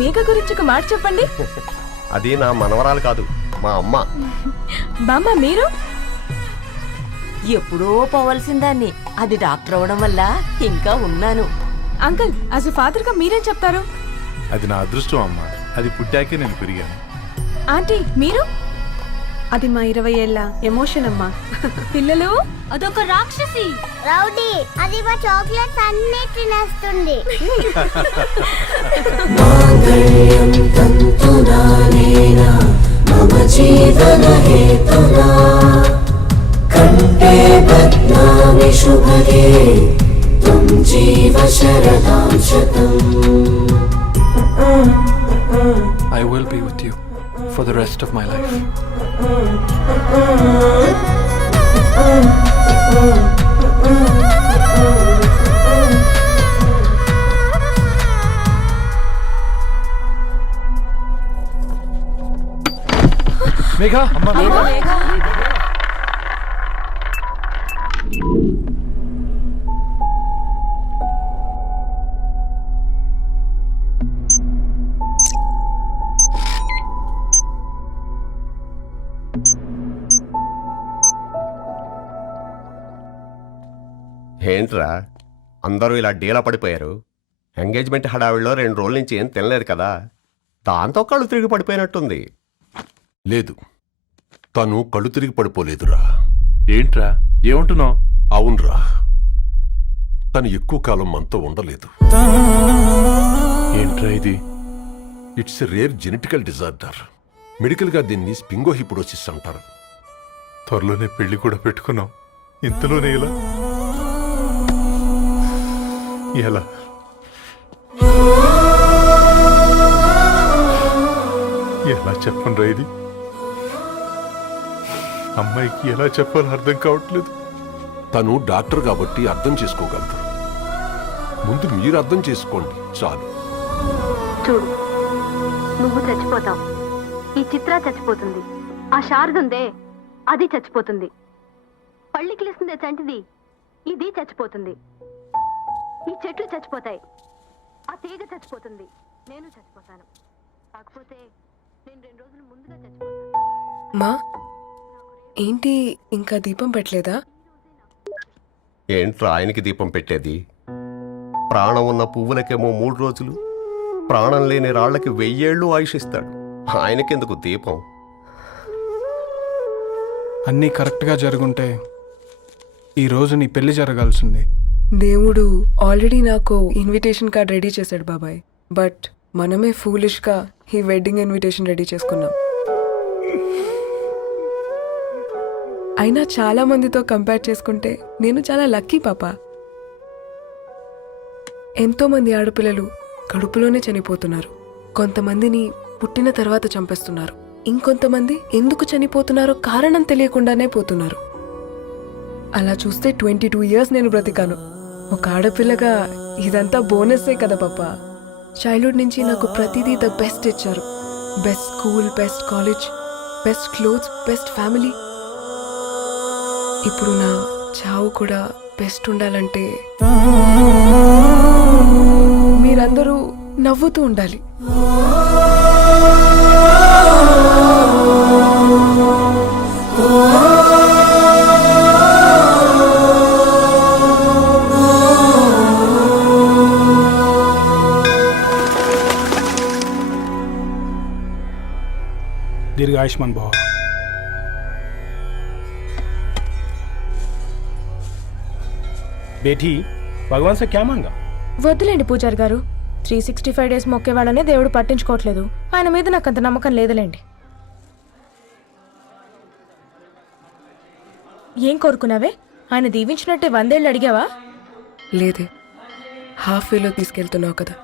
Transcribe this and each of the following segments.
మేఘ గురించి ఒక మాట చెప్పండి. అది నా మనవరాలు కాదు, మా అమ్మ. బామ్మ మీరు? ఎప్పుడో పోవలసిందాన్ని, అది డాక్టర్ అవడం వల్ల ఇంకా ఉన్నాను. అంకుల్, యాజ్ ఎ ఫాదర్ గా మీరేం చెప్తారు? అది నా అదృష్టం అమ్మా, అది పుట్టాకే నేను పెరిగాను. ఆంటీ మీరు? అది మా 20 ఏళ్ల ఎమోషన్ అమ్మా. పిల్లలు? అదొక రాక్షసి రౌడీ, అది మా చాక్లెట్స్ అన్ని తినేస్తుంది. కంటే బద్నామి శుభగే త్వం జీవ శరదాం శతం. I will be with you for the rest of my life. Megha, Amma, Megha. ఏంట్రా అందరూ ఇలా డీలా పడిపోయారు? ఎంగేజ్మెంట్ హడావిడిలో 2 రోజుల నుంచి ఏం తినలేదు కదా, దాంతో కళ్ళు తిరిగి పడిపోయినట్టుంది. లేదు, తను కళ్ళు తిరిగి పడిపోలేదురా. ఏంట్రా ఏమంటున్నావు? అవునరా, తను ఎక్కువ కాలం మనతో ఉండలేదు. ఏంట్రా ఇది? It's a rare genetical disorder. మెడికల్గా దీన్ని స్పింగోహిపోడోసిస్ అంటారు. త్వరలోనే పెళ్లి కూడా పెట్టుకున్నాం, ఇంతలోనే ఇలా ఎలా? ఎలా చెప్పనురా ఇది? అమ్మాయికి ఎలా చెప్పాలో అర్థం కావట్లేదు. తను డాక్టర్ కాబట్టి అర్థం చేసుకోగలదు. ముందు మీరు అర్థం చేసుకోండి చాలు. చూడు, నువ్వు చచ్చిపోతావు, ఈ చిత్ర చచ్చిపోతుంది, ఆ శారదుందే అది చచ్చిపోతుంది, పళ్ళికిలిస్తుందే చంటిది ఇది చచ్చిపోతుంది, ఈ చెట్లు చచ్చిపోతాయి, ఆ తీగ చచ్చిపోతుంది, నేను చచ్చిపోతాను. కాకపోతే నేను 2 రోజులు ముందుగా చచ్చిపోతాను. మా ఏంటి ఇంకా దీపం పెట్టలేదా? ఏంట్రా ఆయనకి దీపం పెట్టేది? ప్రాణం ఉన్న పువ్వులకేమో 3 రోజులు, ప్రాణం లేని రాళ్లకి 1000 ఏళ్ళు ఆయుషిస్తాడు. ఆయనకెందుకు దీపం? అన్నీ కరెక్ట్గా జరుగుంటే ఈరోజు నీ పెళ్లి జరగాల్సింది. దేవుడు ఆల్రెడీ నాకు ఇన్విటేషన్ కార్డ్ రెడీ చేశాడు బాబాయ్. బట్ మనమే ఫూలిష్గా ఈ వెడ్డింగ్ ఇన్విటేషన్ రెడీ చేసుకున్నాం. అయినా చాలా మందితో కంపేర్ చేసుకుంటే నేను చాలా లక్కీ పాపా. ఎంతో మంది ఆడపిల్లలు కడుపులోనే చనిపోతున్నారు. కొంతమందిని పుట్టిన తర్వాత చంపేస్తున్నారు. ఇంకొంతమంది ఎందుకు చనిపోతున్నారో కారణం తెలియకుండానే పోతున్నారు. అలా చూస్తే 22 ఇయర్స్ నేను బ్రతికాను. ఒక ఆడపిల్లగా ఇదంతా బోనస్సే కదా పాపా. చైల్డ్హుడ్ నుంచి నాకు ప్రతిదీ ద బెస్ట్ ఇచ్చారు. Best school, best college, best clothes, best family. ఇప్పుడు నా చావు కూడా బెస్ట్ ఉండాలంటే మీరందరూ నవ్వుతూ ఉండాలి. दीर्घायुष्मान भव. बेटी, भगवान से क्या मांगा? వద్దులేండి పూజారి గారు, 365 డేస్ మొక్కేవాళ్ళనే దేవుడు పట్టించుకోవట్లేదు. ఆయన మీద నాకు అంత నమ్మకం లేదులేండి. ఏం కోరుకున్నావే? ఆయన దీవించినట్టే 100 ఏళ్ళు అడిగావా? లేదే, హాఫ్ వేలో తీసుకెళ్తున్నావు కదా.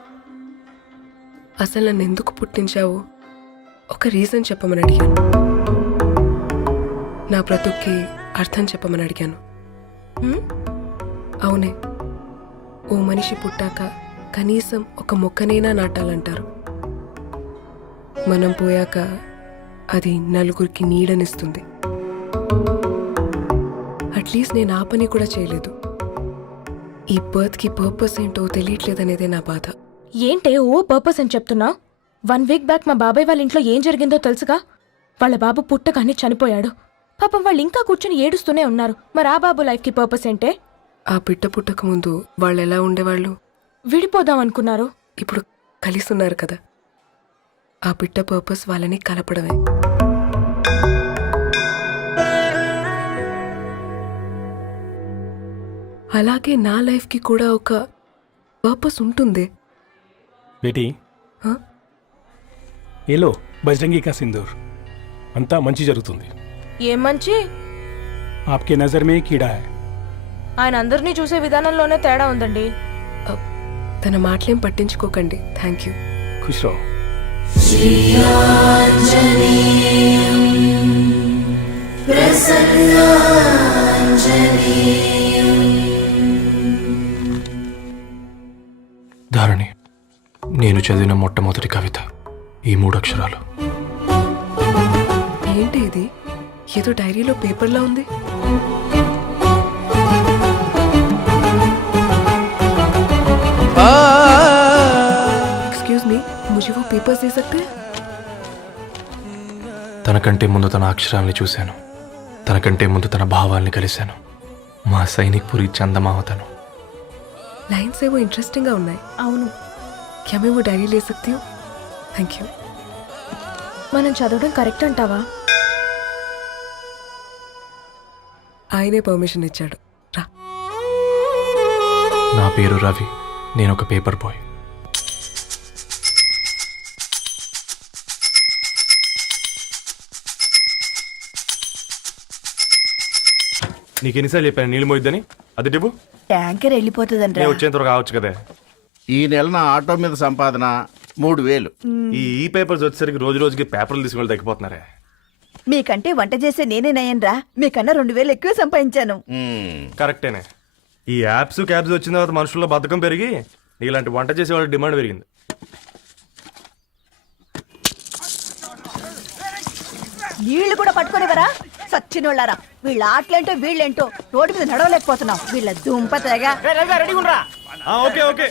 అసలు నన్ను ఎందుకు పుట్టించావు ఒక రీజన్ చెప్పమని అడిగాను. నా బ్రతుక్కి అర్థం చెప్పమని అడిగాను. అవునే, ఓ మనిషి పుట్టాక కనీసం ఒక మొక్కనైనా నాటాలంటారు. మనం పోయాక అది నలుగురికి నీడనిస్తుంది. అట్లీస్ట్ నేను ఆ పని కూడా చేయలేదు. ఈ బర్త్కి పర్పస్ ఏంటో తెలియట్లేదనేదే నా బాధ. ఏంటే ఓ పర్పస్ అని చెప్తున్నా? 1 వీక్ బ్యాక్ మా బాబాయ్ వాళ్ళ ఇంట్లో ఏం జరిగిందో తెలుసుగా? వాళ్ళ బాబు పుట్టగానే చనిపోయాడు. పాపం వాళ్ళు ఇంకా కూర్చొని ఏడుస్తూనే ఉన్నారు. మరి ఆ బాబు లైఫ్కి పర్పస్ ఏంటే? ఆ బిడ్డ పుట్టక ముందు వాళ్ళు ఎలా ఉండేవాళ్ళు? విడిపోదాం అనుకున్నారు. ఇప్పుడు కలిసి ఉన్నారు కదా. ఆ బిడ్డ పర్పస్ వాళ్ళని కలపడమే. అలాగే నా లైఫ్కి కూడా ఒక పర్పస్ ఉంటుంది. बेटी हाँ? ये लो बजरंगी का सिंदूर अंता మంచి జరుగుతుంది. ఏం మంచి? आपके नजर में कीड़ा है. ఆయన అందరినీ చూసే విధానంలోనే తేడా ఉందండి. తన మాటలేం పట్టించుకోకండి. Thank you. खुश रहो. ధారణి, నేను చదివిన మొట్టమొదటి కవిత ఈ 3 అక్షరాలు. ఏంటి ఇది? ఏదో డైరీలో పేపర్లా ఉంది. एक्सक्यूज मी, मुझे वो पेपर्स दे सकते हैं? తనకంటే ముందు తన అక్షరాల్ని చూశాను, తనకంటే ముందు తన భావాల్ని కలిశాను. మా సైనిక్ పురి చందమామ తను. लाइन्स ఏవో ఇంట్రెస్టింగ్ గా ఉన్నాయి. అవును, क्या मैं वो डायरी ले सकती हूँ? Thank you. మనం చదవడం కరెక్ట్ అంటావా? ఆయనే పర్మిషన్ ఇచ్చాడు. రా. నా పేరు రవి, నేను ఒక పేపర్ బాయ్. నీకెన్నిసార్లు చెప్పాను నీళ్ళు మోయిద్దని? అది డిబు ట్యాంకర్ వెళ్ళిపోతుందండి. నేను వచ్చేంత వరకు రావచ్చు కదా. ఈ నెల నా ఆటో మీద సంపాదన 3000. ఈ పేపర్స్ వచ్చేసరికి రోజు రోజుకి పేపర్లు తీసుకుని తగ్గిపోతున్నారే. మీకంటే వంట చేసే నేనే నయ్యనరా. మీకన్నా 2000 ఎక్కువ సంపాదించాను. కరెక్టేనే. ఈ యాప్స్ క్యాబ్స్ వచ్చిన తర్వాత మనుషుల్లో బద్ధకం పెరిగి ఇలాంటి వంట చేసే వాళ్ళ డిమాండ్ పెరిగింది. వీళ్ళు కూడా పట్టుకునేవరా సచ్చినోళ్ళారా. వీళ్ళ ఆటలేంటో వీళ్ళేంటో రోడ్డు మీద నడవలేకపోతున్నాం. వీళ్ళ దుంప తెగ. ఓకే ఓకే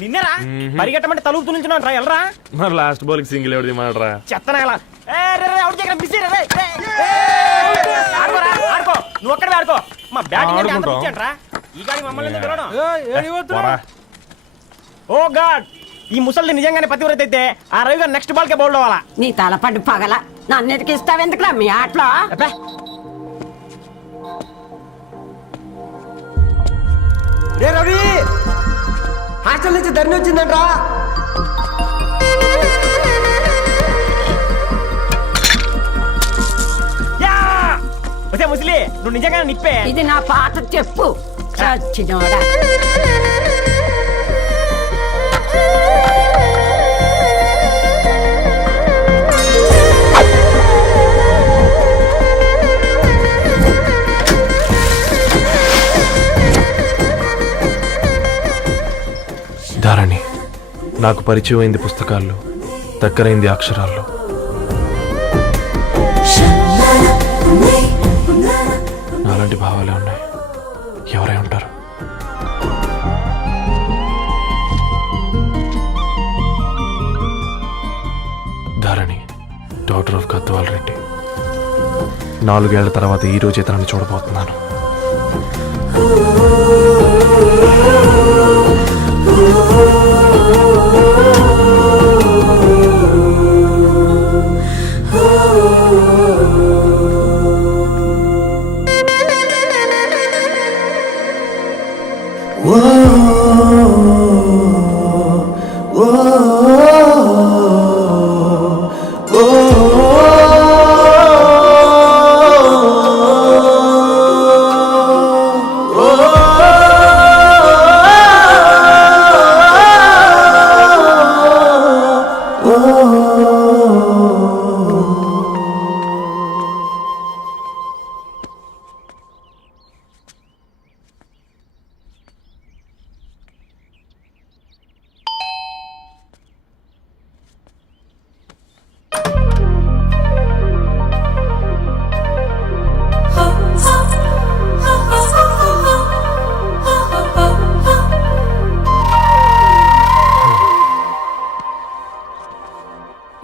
నిన్నరా పరిగెట్టమంటే తలుపుతూ నుంచున్నాను రా. ఎల్రా మరి లాస్ట్ బాల్ కి సింగిల్ ఎవరిది మాడరా? చెత్తనా ఎలా ఆడుకో. నువ్వు ఒక్కడే ఆడుకో. మా బ్యాటింగ్ రా. ఈ గాడి మమ్మల్ని ఓ గాడ్, ఈ ముసలి నిజంగానే పతివ్రత అయితే ఆ రవి గారు నెక్స్ట్ బాల్ కే బౌల్డ్ అవ్వాలా. నీ తలపండు పగల నన్ను ఎదికిస్తావెందుకురా మీ ఆటలో? రే రవి, హాస్టల్ నుంచి ధరణి వచ్చిందంట్రా. ముసలి నువ్వు నిజంగా నిప్పే. ఇది నా పాత చెప్పు చచ్చినోడా. ధారణి, నాకు పరిచయం అయింది పుస్తకాల్లో, దగ్గరైంది అక్షరాల్లో. నాలాంటి భావాలే ఉన్నాయి. ఎవరై ఉంటారు? Dharani, doctor of Gadwal Reddy. 4 ఏళ్ల తర్వాత ఈ రోజు ఇతరాన్ని చూడబోతున్నాను. Oh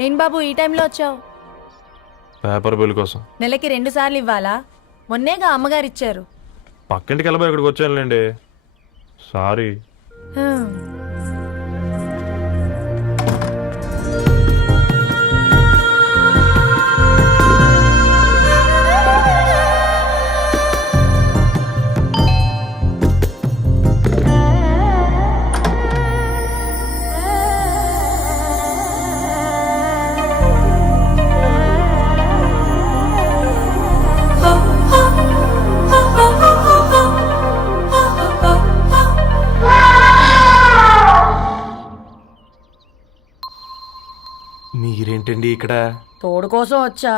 ఏం బాబు ఈ టైంలో వచ్చావు? పేపర్ బిల్ కోసం. నెలకి 2 సార్లు ఇవ్వాలా? మొన్నేగా అమ్మగారు ఇచ్చారు. పక్కింటికి వెళ్ళబోయి ఇక్కడికి వచ్చానులేండి. సారీ. మీరేంటండి ఇక్కడ? తోడు కోసం వచ్చా.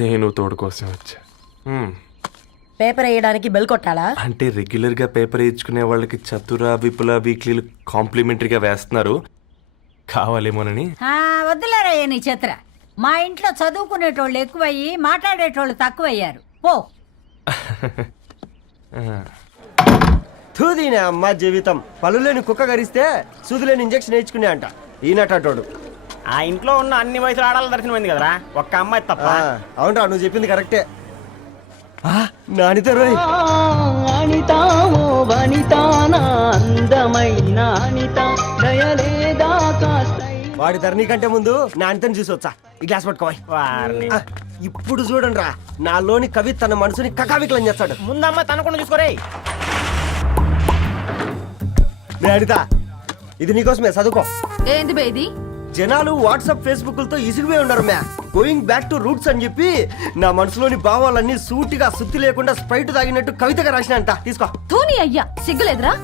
నేను తోడు కోసం వచ్చా. పేపర్ వేయడానికి బెల్ కొట్టాలా? అంటే రెగ్యులర్గా పేపర్ వేయించుకునే వాళ్ళకి చతుర విపుల వీక్లీలు కాంప్లిమెంటరీగా వేస్తున్నారు, కావాలేమోనని. వద్దులేరయ్య నీ చిత్ర. మా ఇంట్లో చదువుకునేటోళ్ళు ఎక్కువయ్యి మాట్లాడేటోళ్ళు తక్కువయ్యారు. పో. తూదీనే అమ్మ జీవితం. పలులేని కుక్క గరిస్తే సూదులేని ఇంజక్షన్ వేయించుకునే అంట ఈనటోడు. ఆ ఇంట్లో ఉన్న అన్ని వయసులు ఆడాలి దర్శనమైంది కదరా, ఒక్క అమ్మాయి తప్ప. అవునరా, నువ్వు చెప్పింది కరెక్టే. నానితో రోయ్. వాడి ధరణి కంటే ముందు నానితని చూసొచ్చా. ఈ గ్లాస్ పట్టుకోవాలి. ఇప్పుడు చూడండి రా, నాలోని కవి తన మనసుని కకావికలం చేస్తాడు. ముందమ్మ తనకుండా చూసుకోరే. అనిత, ఇది నీకోసమే, చదువుకో. ఏంది బేది? జనాలు వాట్సాప్ ఫేస్బుక్లతో ఇసిగిపోయి ఉన్నారు మ్యా. గోయింగ్ బ్యాక్ టు రూట్స్ అని చెప్పి నా మనసులోని భావాలన్నీ సూటిగా సుత్తి లేకుండా స్ప్రైట్ తాగినట్టు కవితగా రాసిన అంట. తీసుకో. తూని అయ్యా, సిగ్గులేదురా?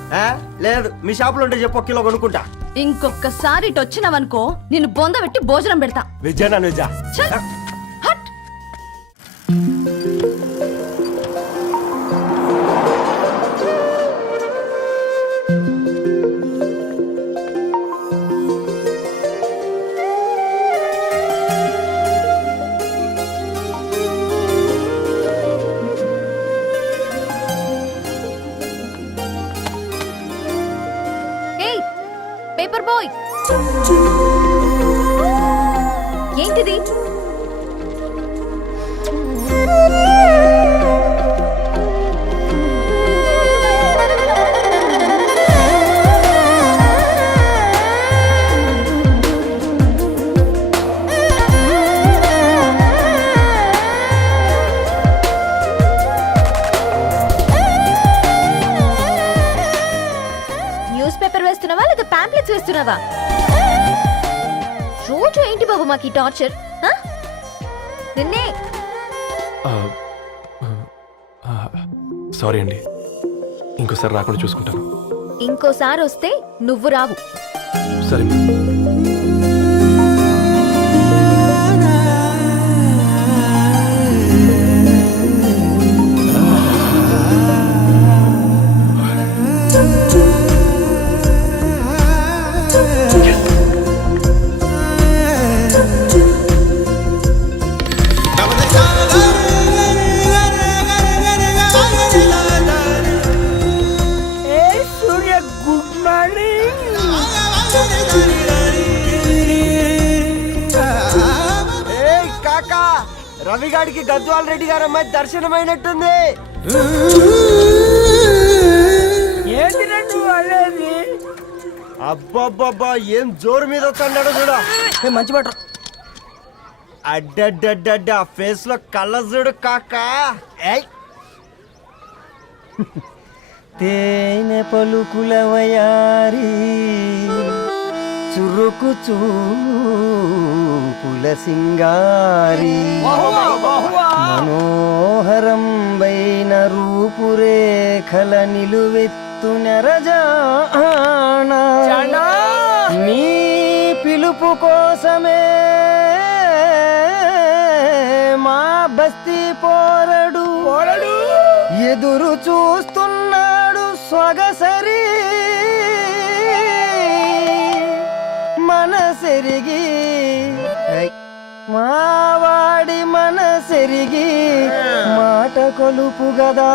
లేదు, మీ షాప్ లో ఉంటే చెప్పు, కిలో కొనుక్కుంటా. ఇంకొకసారి ఇటు వచ్చినావనుకో నిన్ను బొంద పెట్టి భోజనం పెడతా. వెజ్జా నాన్ వెజ్జా? పేపర్ బాయ్, ఏంటిది? న్యూస్ పేపర్ వేస్తున్నావా లేదా పాంప్లెట్స్ వేస్తున్నావా? రోజు ఏంటి బాబు మాకు ఈ టార్చర్? నిన్నే. సారీ అండి, ఇంకోసారి రాకుండా చూసుకుంటాను. ఇంకోసారి వస్తే నువ్వు రావు. సరే. రవిగాడికి గద్వాల్ రెడ్డి గారు అమ్మాయి దర్శనమైనట్టుంది. అబ్బాబ్బా, ఏం జోరు మీద వస్తాడు చూడ. మంచి మాట. అడ్డడ్డడ్డ ఫేస్ లో కళ్ళ చూడు కాకా. తేనె పలుకుల వయారి చురుకు చూపుల సింగారి మనోహరం బైన రూపురేఖల నిలువెత్తు నెరజానా నీ పిలుపు కోసమే మా బస్తీ పోరడు ఎదురు చూస్తున్నాడు స్వగసరి మనసెరిగి మావాడి మనసెరిగి మాట కొలుపు గదా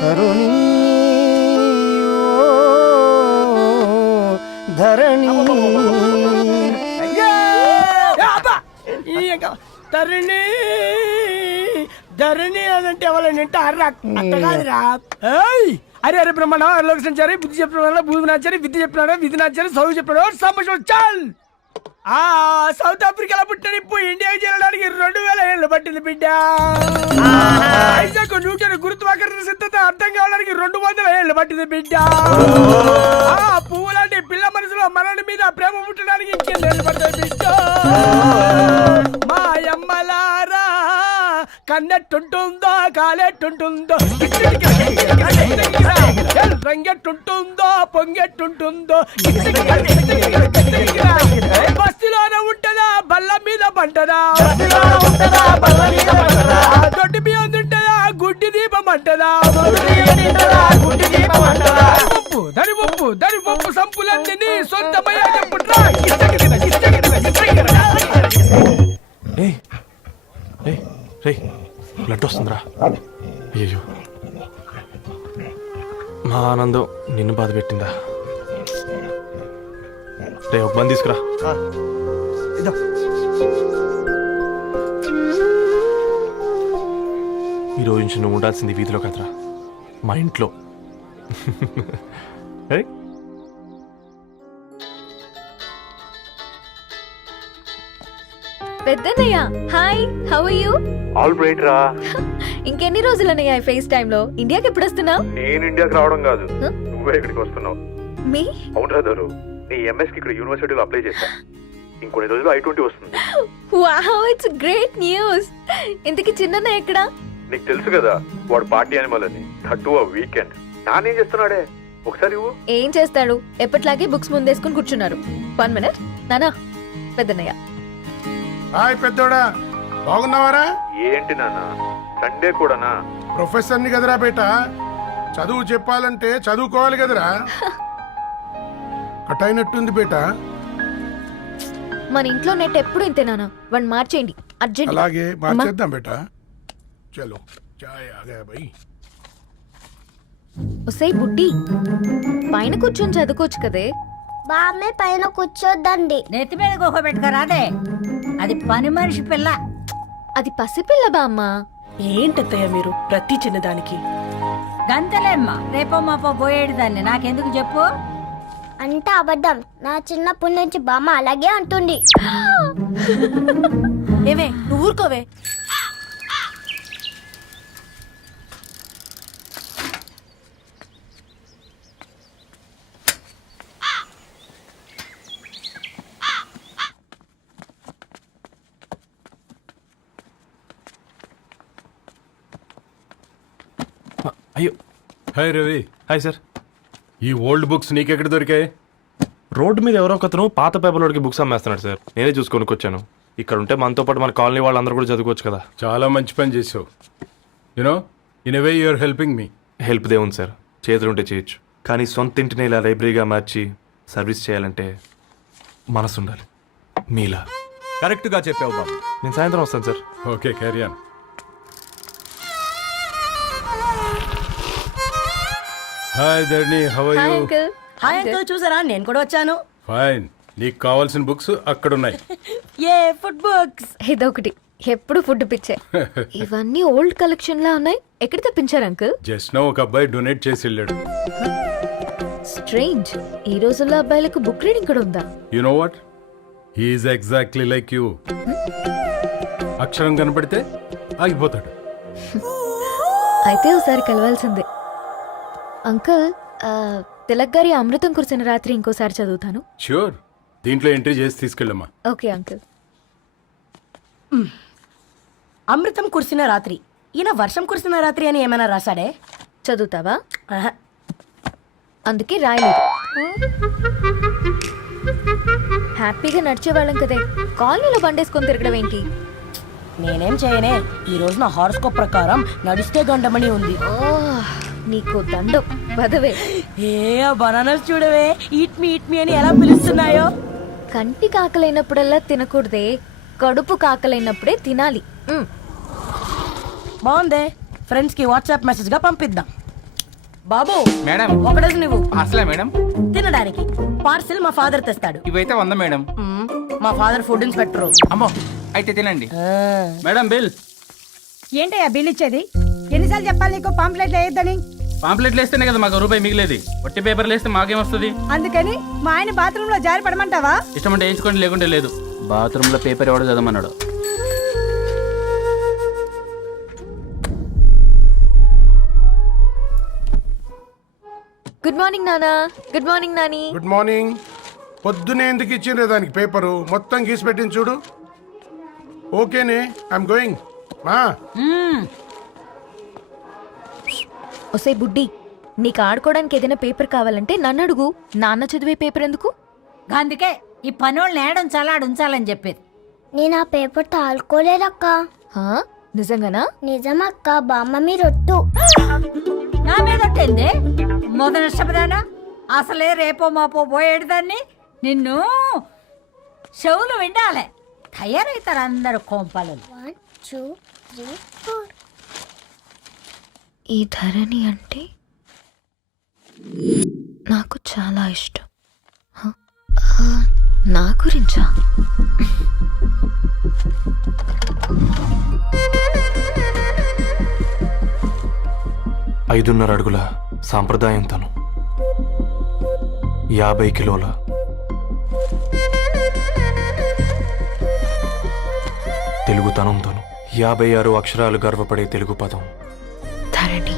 తరుణీ ధరణి తరుణి ధరణి అదంటే ఎవరైనా అర్రా అట్ట కాదురా. ఏయ్! అరే అరే బ్రహ్మణ లోక సంచారి బుద్ధి చెప్పిన భూమి నాచారి విద్య చెప్పినాడు విధి నాచారి చదువు చెప్పినాడు సంభాషణ చాల్. సౌత్ ఆఫ్రికాలో పుట్టిన ఇప్పుడు ఇండియాకి చేరడానికి 2000 ఏళ్ళు పట్టింది బిడ్డ. ఐజాక్ న్యూటన్ గురుత్వాకర్షణ సిద్ధత అర్థం కావడానికి 200 ఏళ్ళు పట్టింది బిడ్డ. పువ్వులాంటి పిల్ల మనసులో మనని మీద ప్రేమ పుట్టడానికి ఇంకేళ్ళు పడతాయి బిడ్డ. మా అమ్మలారా కన్నెట్టుంటుందో కాలెట్టుంటుందో రంగెట్టుంటుందో పొంగెట్టుంటుందో బస్తిలోనే ఉంటదా బల్ల మీద పంటదా దొడ్డి బియ్యం తింటదా గుడ్డి దీపం అంటదా దాని పప్పు సంపులన్నీ సొంతమయ్యా చెప్పుట్రా. రే బ్లడ్ వస్తుందిరా. అయ్యో మా ఆనందం నిన్ను బాధ పెట్టిందా? రే ఒక బంద్ తీసుకురా. ఈ రోజు నుంచి నువ్వు ఉండాల్సింది వీధిలో కదరా, మా ఇంట్లో. పెద్దన్నయ్య hi, how are you? All right రా. ఇంకెన్ని రోజులన్నయ్య ఫేస్ టైమ్ లో? ఇండియాకి ఎప్పుడు వస్తున్నావు? నేను ఇండియాకి రావడం కాదు, నువ్వే ఇక్కడికి వస్తున్నావు. మీ అవునరా దొరు, నీ ఎంఎస్ కి ఇక్కడ యూనివర్సిటీలో అప్లై చేశా. ఇంకొన్ని రోజులు I-20 వస్తుంది. Wow, it's great news. ఇంతకి చిన్నన్నయ్య ఎక్కడా? నీకు తెలుసు కదా వాడు పార్టీ అనిమల్ అని, థర్టూ వీకెండ్. నానేం చేస్తున్నాడే ఒకసారి ఇవ్వు. ఏం చేస్తాడు, ఎప్పట్లాగే బుక్స్ ముందేసుకుని కూర్చున్నారు. 1 మినిట్ నానా. పెద్దన్నయ్య హాయ్ పెద్దోడా, బాగున్నావారా? ఏంటి నాన్న సండే కూడానా? ప్రొఫెసర్ని కదరా బేట, చదువు చెప్పాలంటే చదువుకోవాలి కదరా. కట్ అయినట్టుంది బేట. మన ఇంట్లో నెట్ ఎప్పుడు ఇంతే నానా. 1 మార్చేయండి అర్జెంట్. అలాగే మార్చేద్దాం బేట. చలో చాయ్ ఆగా భయ్. ఒసేయ్ బుడ్డి, పైన కూర్చొని చదువుకోవచ్చు కదే. బామ్మే పైన కూర్చోద్దండి. నెత్తి మీద గుహ పెట్టుకోరాదే, అది పని మనిషి పిల్ల. అది పసిపిల్ల బామ్మ. ఏంటత్తయ్య మీరు ప్రతి చిన్నదానికి? గంతలేమ్మా, రేపో మాపో పోయేడు దాన్ని నాకెందుకు చెప్పు. అంటే అబద్ధం. నా చిన్నప్పటి నుంచి బామ్మ అలాగే అంటుంది. ఏవే నువ్వు ఊరుకోవే. అయ్యో హాయ్ రవి. Hi sir. ఈ ఓల్డ్ బుక్స్ నీకెక్కడ దొరికాయి? రోడ్డు మీద ఎవరో ఒకతను పాత పేపర్లోకి బుక్స్ అమ్మేస్తున్నాడు సార్. నేనే చూసుకొని వచ్చాను. ఇక్కడ ఉంటే మనతో పాటు మన కాలనీ వాళ్ళందరూ కూడా చదువుకోవచ్చు కదా. చాలా మంచి పని చేసావు. You know in a way you are helping me. Help దేవుంది సార్, చేతులుంటే చేయొచ్చు. కానీ సొంత ఇంటిని ఇలా లైబ్రరీగా మార్చి సర్వీస్ చేయాలంటే మనసు ఉండాలి. మీలా కరెక్ట్గా చెప్పావు బాబు. నేను సాయంత్రం వస్తాను sir. Okay carry on. Hi Dharani, how are hi you? Uncle. Hi uncle, చూసారా నేను కూడా వచ్చాను. ఫైన్. నీకు కావాల్సిన బుక్స్ అక్కడ ఉన్నాయి. ఏ ఫుడ్ బుక్స్? ఇదొకటి, ఎప్పుడు ఫుడ్ పిచ్చే. ఇవన్నీ ఓల్డ్ కలెక్షన్ లా ఉన్నాయి. ఎక్కడ తెప్పించారు అంకుల్? జస్ట్ నో ఒక అబ్బాయి డొనేట్ చేసి వెళ్ళాడు. స్ట్రేంజ్, ఈ రోజుల్లో అబ్బాయిలకు బుక్ రీడింగ్ కూడా ఉందా? You know what, he is exactly like you. అక్షరం కనపడితే ఆగిపోతాడు. అయితే ఒకసారి కలవాల్సిందే. అంకుల్, తిలక్ గారి అమృతం కురిసిన రాత్రి ఇంకోసారి చదువుతాను. ష్యూర్, దీంట్లో ఎంట్రీ చేసి తీసుకెళ్ళమ్మా. Okay uncle. అమృతం కురిసిన రాత్రి, ఈయన వర్షం కురిసిన రాత్రి అని ఏమైనా రాశాడే? చదువుతావా? ఆహా. అందుకే రాయలేదు. హ్యాపీగా నడిచేవాళ్ళం కదే, కాలనీలో బండేసుకొని తిరగడం ఏంటి? నేనేం చేయనే, ఈ రోజు నా హారోస్కోప్ ప్రకారం నడిస్తే గండమణి ఉంది. నీకు దండం పదవే. ఏ బనానాస్ చూడవే, ఈట్ మీ అని ఎలా పిలుస్తున్నాయో. కంటి కాకలైనప్పుడల్లా తినకూడదే, కడుపు కాకలైనప్పుడే తినాలి. బాగుందే, ఫ్రెండ్స్ కి వాట్సాప్ మెసేజ్ గా పంపిద్దాం. బాబు మేడం, ఒకటేసి నువ్వు అసలే మేడం తినడానికి పార్సిల్ మా ఫాదర్ తెస్తాడు. ఇవైతే 100 మేడం. మా ఫాదర్ ఫుడ్ ఇన్స్పెక్టర్. అమ్మో, అయితే తినండి మేడం బిల్. ఏంటయ్యా బిల్ ఇచ్చేది? ఎన్నిసార్లు చెప్పాలి నీకు పాంప్లెట్ వేయొద్దని? పాంప్లెట్లు వేస్తేనే కదా మాకు రూపాయి మిగిలేది. ఒట్టి పేపర్లు వేస్తే మాకేమొస్తుంది? అందుకని మా ఆయన బాత్రూమ్ లో జారి పడమంటావా? ఇష్టం అంటే వేయించుకోండి, లేకుంటే లేదు. బాత్రూంలో పేపర్ ఎవడో చదవమన్నాడు. గుడ్ మార్నింగ్ నానా. Good morning Nani. Good morning. పొద్దునే ఎందుకు ఇచ్చిండ్రే దానికి పేపరు? మొత్తం గీసి పెట్టింది చూడు. ఓకేనే, ఐఎమ్ గోయింగ్. మా ఒసే బుడ్డి, నీకు ఆడుకోవడానికి ఏదైనా పేపర్ కావాలంటే నన్ను అడుగు. నాన్న చదివే పేపర్ ఎందుకు? అందుకే ఈ పనోళ్ళని ఏడుంచాలా ఉంచాలని చెప్పేది. నేను ఆ పేపర్ తాలుకోలేదక్క. హా? నిజంగానా? నిజమక్క, బామ్మ మీరొట్టు. నా మీద ఒట్టేంది? మొదటి నష్టపదానా? అసలే రేపో మాపో పోయేదాన్ని. నిన్ను చెవులు వినాలే. తయారవుతారు అందరు కోంపాలు. 1 2 3 4. ఈ ధరణి అంటే నాకు చాలా ఇష్టం. హ? నా గురించా? ఐదున్నర అడుగుల సాంప్రదాయం తను, 50 కిలోల తెలుగుతనం తను, 56 అక్షరాలు గర్వపడే తెలుగు పదం ధరణి.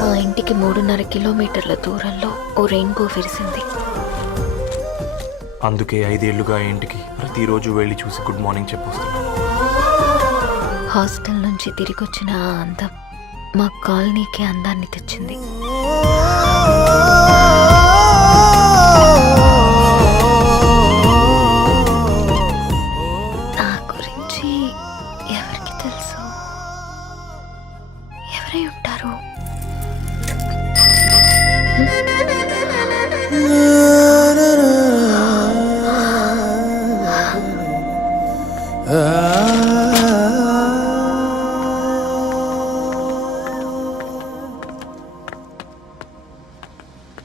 మా ఇంటికి 3.5 కిలోమీటర్ల దూరంలో ఓ రెయిన్బో విరిసింది. అందుకే 5 ఏళ్లుగా ఇంటికి ప్రతిరోజు వెళ్ళి చూసి గుడ్ మార్నింగ్ చెప్పొస్తున్నాను. హాస్టల్ నుంచి తిరిగొచ్చిన ఆ అందం మా కాలనీకి అందాన్ని తెచ్చింది. నా గురించి ఎవరికి తెలుసు? ఎవరై ఉంటారు?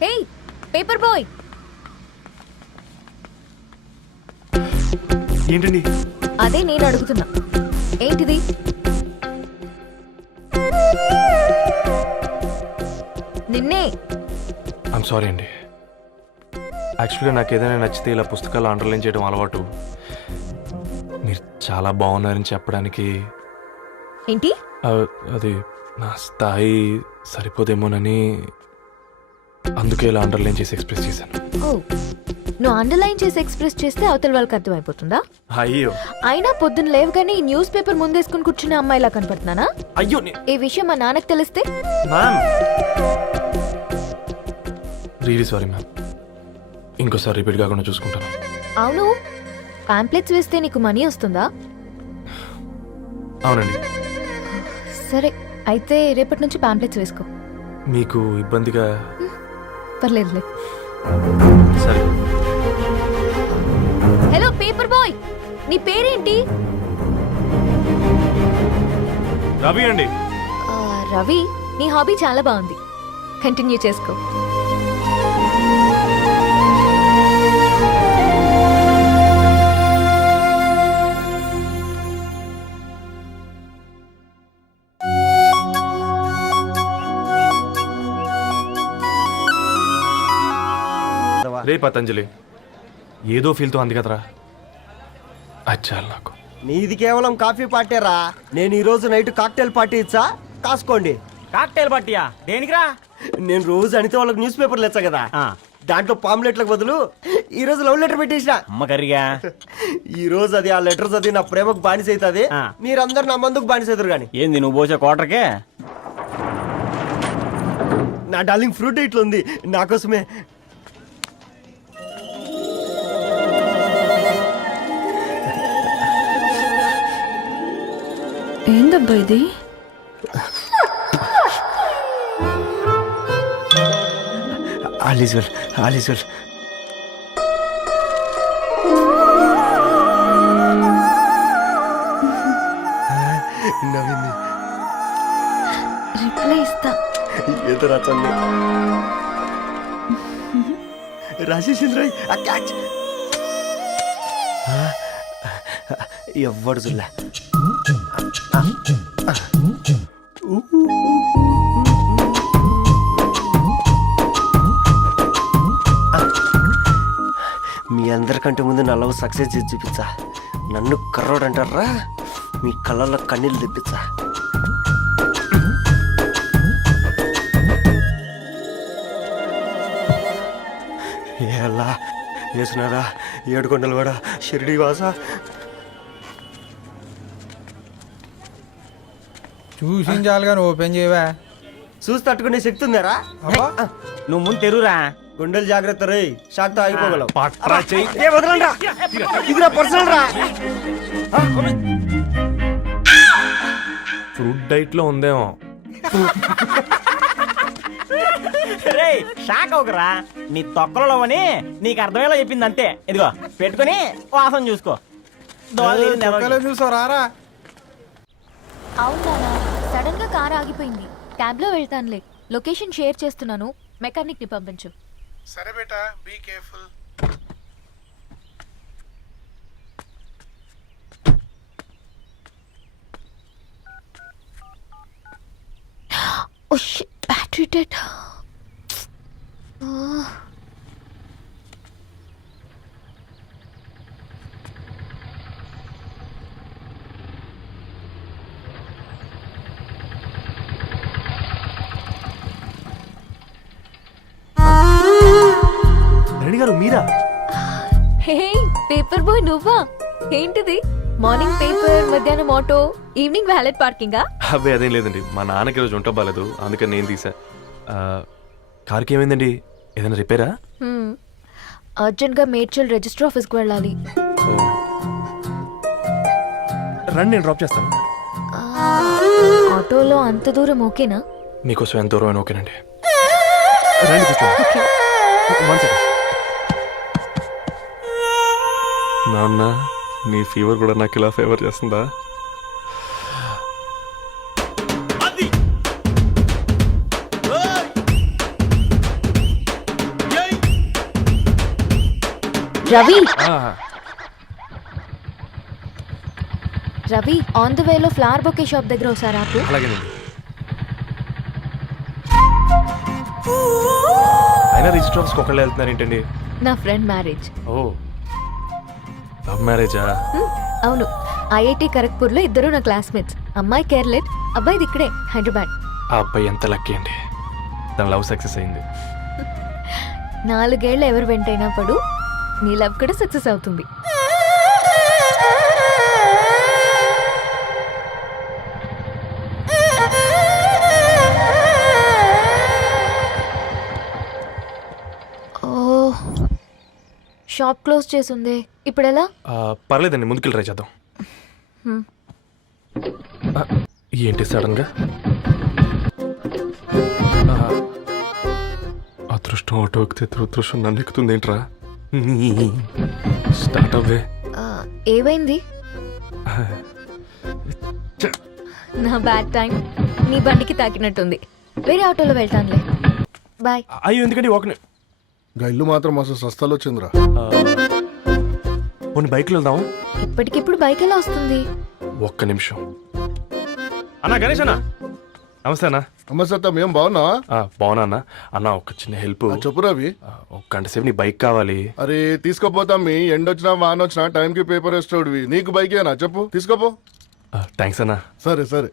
హే పేపర్ బాయ్, ఏంటండి? అదే నేను అడుగుతున్నా. ఏంటిది? నిన్నే. ఐమ్ సారీ అండి. యాక్చువల్గా నాకు ఏదైనా నచ్చితే ఇలా పుస్తకాలు అండర్లైన్ చేయడం అలవాటు. మీరు చాలా బాగున్నారని చెప్పడానికి ఏంటి? అది నా స్థాయి సరిపోదేమోనని అందుకే ఇలా అండర్లైన్ చేసి ఎక్స్ప్రెస్ చేశాను. ఓ, నువ్వు అండర్లైన్ చేసి ఎక్స్ప్రెస్ చేస్తే అవతల వాళ్ళకి అర్థమైపోతుందా? అయ్యో, అయినా పొద్దున్న లేవగానే ఈ న్యూస్ పేపర్ ముందేసుకుని కూర్చునే అమ్మాయిలా కనపడుతున్నానా? అయ్యో ఈ విషయం మా నాన్నకి తెలిస్తే? Ma'am, really sorry ma'am. ఇంకోసారి రిపీట్ కాకుండా చూసుకుంటాను. అవును, పాంప్లెట్స్ వేస్తే నీకు మనీ వస్తుందా? అవునండి. సరే, అయితే రేపటి నుంచి పాంప్లెట్స్ వేసుకో. మీకు ఇబ్బందిగా? పర్లేదులే. సరే. హలో పేపర్ బాయ్, నీ పేరేంటి? రవి అండి. రవి, నీ హాబీ చాలా బాగుంది, కంటిన్యూ చేసుకో. రే పతంజలి, ఏదో ఫీల్తో అంది కదరా, అచ్చాలి నాకు. నీది కేవలం కాఫీ పార్టీరా. నేను ఈ రోజు నైట్ కాక్టైల్ పార్టీ ఇచ్చా, కాసుకోండి. కాక్టైల్ పార్టీయా? దేనికిరా? నేను రోజు అనితే వాళ్ళకి న్యూస్ పేపర్లు ఇచ్చా కదా, దాంట్లో పాంప్లెట్లకు బదులు ఈ రోజు లవ్ లెటర్ పెట్టేసిన. అమ్మకరిగా ఈ రోజు అది ఆ లెటర్ చదివి నా ప్రేమకు బానిస అవుతుంది. మీరందరు నా మందుకు బానిస అవుతారు. కానీ ఏంది నువ్వు పోసే క్వార్టర్కే? నా డార్లింగ్ ఫ్రూట్ ఇట్లా ఉంది నా కోసమే. ఏందబ్బా ఇది? All is well, all is well. Reply ఇస్తా. ఏదో లేదు రచండి రాసేసింద్ర క్యాచ్ ఎవ్వడు చూడలే మీ అందరికంటే ముందు నా లవ్ సక్సెస్ చేసి చూపించా. నన్ను కర్రోడు అంటారా, మీ కళ్ళల్లో కన్నీళ్ళు తెప్పించా. ఎలా వేసినారా ఏడుకొండలు కూడా షిరిడి వాస. చూసించాలి కానీ ఓపెన్ చేయవా? చూసి తట్టుకునే శక్తి ఉందారా? నువ్వు ముందు తెరురా. గుండెలు జాగ్రత్త రే, షాక్తో ఆగిపోగలవు. ఫ్రూట్ డైట్ లో ఉందేమో. రే షాక్ అవకరా, నీ తొక్కలలో అని నీకు అర్థమయ్యేలా చెప్పింది అంతే. ఇదిగో పెట్టుకుని వాసన చూసుకో. చూసారా? అవునా, సడన్ గా కార్ ఆగిపోయింది. క్యాబ్ లో వెళ్తానులే. లొకేషన్ షేర్ చేస్తున్నాను, మెకానిక్ ని పంపించు. సరే బేటా, be careful. Oh shit, battery dead. Reddy garu మీరా? హే పేపర్ బాయ్, నువ్వా? ఏంటిది? మార్నింగ్ పేపర్, మధ్యాహ్నం ఆటో, ఈవినింగ్ వ్యాలెట్ పార్కింగా? అబ్బాయి అదేం లేదండి, మా నాన్నకి రోజు ఉంట బాలేదు, అందుకని నేను తీసా. కార్కి ఏమైందండి? ఏదైనా రిపేరా? అర్జెంట్ గా మేడ్చల్ రిజిస్టర్ ఆఫీస్కి వెళ్ళాలి. రండి, నేను డ్రాప్ చేస్తాను. ఆటోలో అంత దూరం ఓకేనా? మీకోసం ఎంత దూరం అయినా ఓకేనండి. రండి కూర్చోండి. One second. నాన్న, నీ ఫీవర్ కూడా నాకు ఇలా ఫేవర్ చేస్తుందా? రవి, రవి ఆన్ ద వేలో ఫ్లవర్ బొకే షాప్ దగ్గర ఒకసారి ఆపు. అలాగేనండి. అయినా రిజిస్టర్ ఆఫీస్కి ఒకళ్ళు వెళ్తున్నారు ఏంటండి? నా ఫ్రెండ్ మ్యారేజ్. ఓ, లవ్ మ్యారేజా? అవును, ఐఐటి ఖరగ్పూర్ లో ఇద్దరు నా క్లాస్మేట్స్. అమ్మాయి కేర్లెట్, అబ్బాయిది ఇక్కడే హైదరాబాద్. ఆ అబ్బాయి ఎంత లక్కీ అండి, తన లవ్ సక్సెస్ అయింది. 4 ఏళ్ళు ఎవరు వెంటైనా పడు, నీ లవ్ కూడా సక్సెస్ అవుతుంది. షాప్ క్లోజ్ చేసింది, ఇప్పుడు ఎలా? పర్లేదండి, ముందుకెళ్ళి ట్రై చేద్దాం. ఏంటి సడన్ గా? అదృష్టం ఆటో ఎక్కితే దురదృష్టం నన్ను ఎక్కుతుంది ఏంట్రా? స్టార్ట్ అవ్వే. ఏమైంది? నా బ్యాడ్ టైం నీ బండికి తాకినట్టుంది. వేరే ఆటోలో వెళ్తానులే, బాయ్. అయ్యో, ఎందుకండి ఒక ఇల్లు మాత్రం మస్తు సస్తాలు వచ్చిందిరా. కొన్ని బైక్లో వెళ్దాం. ఇప్పటికిప్పుడు బైక్ ఎలా వస్తుంది? ఒక్క నిమిషం. అన్నా గణేష్ అన్న, నమస్తే అన్న. నమస్తే, ఏం బాగున్నావా? బాగున్నా అన్న. అన్న ఒక చిన్న హెల్ప్. చెప్పు రవి. ఒక గంట సేపు నీ బైక్ కావాలి. అరే తీసుకోపోతాం, మీ ఎండొచ్చినా వాన వచ్చినా టైంకి పేపర్ వేస్తాడువి. నీకు బైకేనా? చెప్పు, తీసుకోపో. థ్యాంక్స్ అన్న. సరే సరే.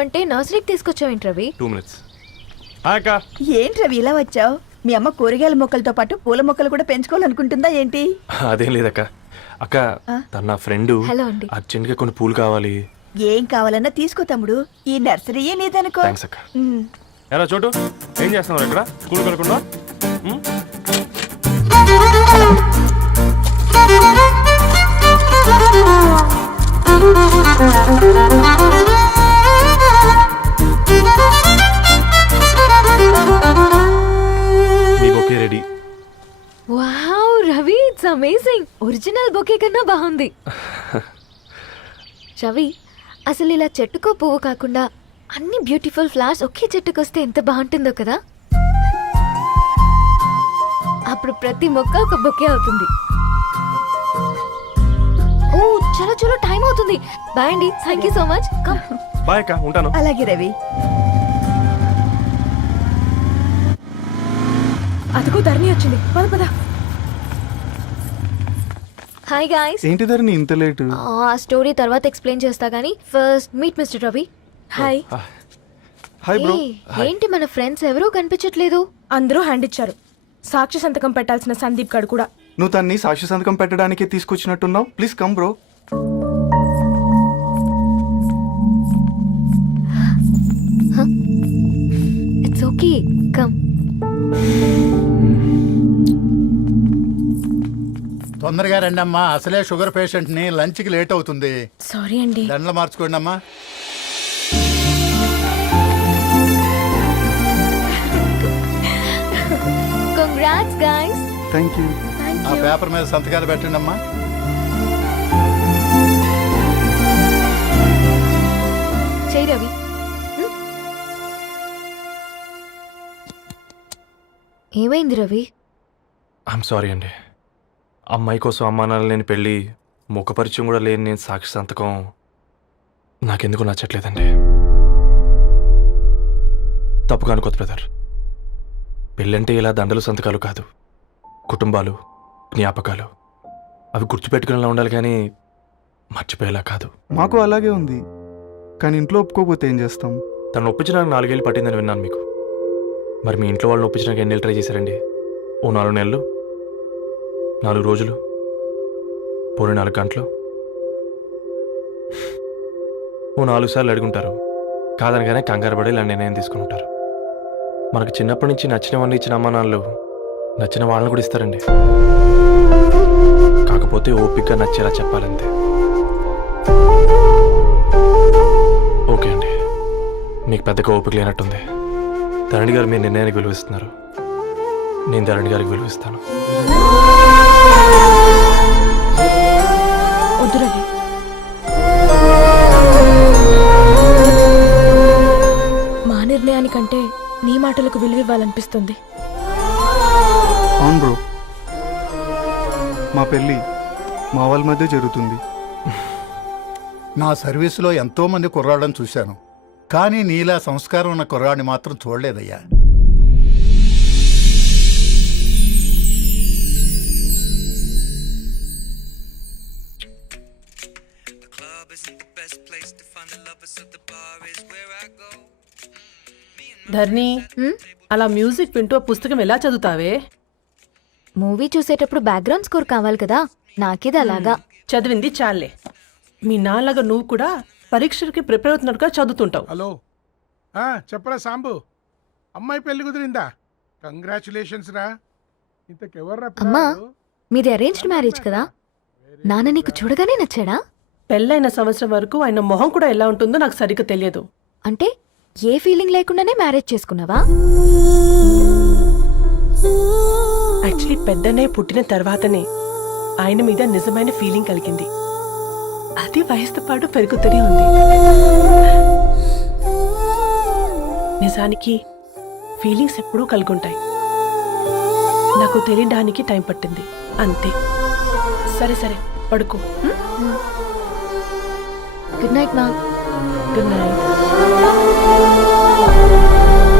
పెంచుకుందామంటే నర్సరీకి తీసుకొచ్చావేంటి రవి? 2 minutes. అక్క ఏంటి రవి ఇలా వచ్చావు? మీ అమ్మ కూరగాయల మొక్కలతో పాటు పూల మొక్కలు కూడా పెంచుకోవాలనుకుంటుందా ఏంటి? అదేం లేదక్క. అక్క తన నా ఫ్రెండ్ హలో అండి. అర్జెంట్గా కొన్ని పూలు కావాలి. ఏం కావాలన్నా తీసుకో తమ్ముడు, ఈ నర్సరీయే నీదనుకో. థ్యాంక్స్ అక్క. ఎలా చోటు ఏం చేస్తున్నావు ఇక్కడ? స్కూల్ కలకుండా మీ bouquet ready. Wow Ravi, it's amazing. Original bouquet కన్నా బాగుంది. రవి, అసలు ఇలా చెట్టుకో పువ్వు కాకుండా అన్ని బ్యూటిఫుల్ ఫ్లవర్స్ ఒకే చెట్టుకొస్తే ఎంత బాగుంటుందో కదా. అప్పుడు ప్రతి మొక్క ఒక బొకే అవుతుంది. ఓ చలో చలో, టైం అవుతుంది. బాయ్ అండి, thank you so much. Come. Bye అక్క, ఉంటాను. అలాగే రవి. అదిగో ధరణి వచ్చింది, పద పద. Hi guys. ఏంటి ధరణి ఇంత లేటు? ఆ స్టోరీ తర్వాత ఎక్స్ప్లెయిన్ చేస్తా గానీ first meet mister Ravi. Hi. Hi bro. ఏంటి మన ఫ్రెండ్స్ ఎవరూ కనిపించట్లేదు? అందరూ హ్యాండ్ ఇచ్చారు. సాక్షి సంతకం పెట్టాల్సిన సందీప్ గడు కూడా. నువ్వు తన్ని సాక్షి సంతకం పెట్టడానికే తీసుకొచ్చినట్టున్నావు. Please come bro. It's okay, come. తొందరగా రండి అమ్మా, అసలే షుగర్ పేషెంట్ ని, లంచ్ కి లేట్ అవుతుంది. సారీ అండి. దండలు మార్చుకోండి అమ్మా. Congrats guys. Thank you. ఆ పేపర్ మీద సంతకాలు పెట్టండి అమ్మా. చెయ్ రవి. ఏమైంది రవి? ఐఎమ్ సారీ అండి. అమ్మాయి కోసం అమ్మానాలు లేని పెళ్ళి, ముఖపరిచయం కూడా లేని నేను సాక్షి సంతకం నాకెందుకు నచ్చట్లేదండి. తప్పుగా అనుకోదు బ్రదర్. పెళ్ళంటే ఇలా దండలు సంతకాలు కాదు, కుటుంబాలు, జ్ఞాపకాలు. అవి గుర్తుపెట్టుకునేలా ఉండాలి కానీ మర్చిపోయేలా కాదు. మాకు అలాగే ఉంది, కానీ ఇంట్లో ఒప్పుకోకపోతే ఏం చేస్తాం? తను ఒప్పించడానికి 4 ఏళ్ళు పట్టిందని విన్నాను మీకు. మరి మీ ఇంట్లో వాళ్ళని ఒప్పించడానికి ఎన్ని ఏళ్ళు ట్రై చేశారండి? ఓ 4 నెలలు, 4 రోజులు, పోనీ 4 గంటలు, ఓ 4 సార్లు అడుగుంటారు. కాదనగానే కంగారు పడి ఇలా నిర్ణయం తీసుకుని ఉంటారు. మనకు చిన్నప్పటి నుంచి నచ్చినవన్నీ ఇచ్చిన అమ్మానాళ్ళు నచ్చిన వాళ్ళని కూడా ఇస్తారండి. కాకపోతే ఓపికగా నచ్చేలా చెప్పాలంతే. ఓకే అండి, మీకు పెద్దగా ఓపిక లేనట్టుంది. ధరణి గారు మీ నిర్ణయానికి విలువిస్తున్నారు, నేను ధరణి గారికి విలువిస్తాను. వద్దు రవి. మా నిర్ణయానికంటే నీ మాటలకు విలువివ్వాలనిపిస్తుంది. అవును బ్రో, మా పెళ్ళి మా వాళ్ళ మధ్య జరుగుతుంది. నా సర్వీసులో ఎంతో మంది కుర్రాళ్ళని చూశాను, కానీ నీలా సంస్కారం ఉన్న కుర్రాడిని మాత్రం చూడలేదయ్యా. ధర్ని, అలా మ్యూజిక్ వింటూ పుస్తకం ఎలా చదువుతావే? మూవీ చూసేటప్పుడు బ్యాక్గ్రౌండ్ స్కోర్ కావాలి కదా, నాకిది అలాగా. చదివింది చాలే. మీ నాన్నగా నువ్వు కూడా పరీక్షలకి ప్రిపేర్ అవుతున్నట్టుగా చదువుతుంటావు. హలో, చెప్పరా సాంబు, అమ్మాయి పెళ్లి కుదిరిందా? కంగ్రాచులేషన్స్ రా. ఇంతకెవర్రా అమ్మా, పిల్లాడు? మీది అరేంజ్డ్ మ్యారేజ్ కదా, నాన్న నీకు చూడగానే నచ్చాడా? పెళ్ళైన సంవత్సరం వరకు ఆయన మొహం కూడా ఎలా ఉంటుందో నాకు సరిగ్గా తెలియదు. అంటే ఏ ఫీలింగ్ లేకుండానే మ్యారేజ్ చేసుకున్నావా? యాక్చువల్లీ పెద్దనే పుట్టిన తర్వాతనే ఆయన మీద నిజమైన ఫీలింగ్ కలిగింది. అది వయసుతో పాటు పెరుగుతూనే ఉంది. నిజానికి ఫీలింగ్స్ ఎప్పుడూ కలుగుంటాయి, నాకు తెలియడానికి టైం పట్టింది అంతే. సరే సరే, పడుకో. గుడ్ నైట్ మా. Good night.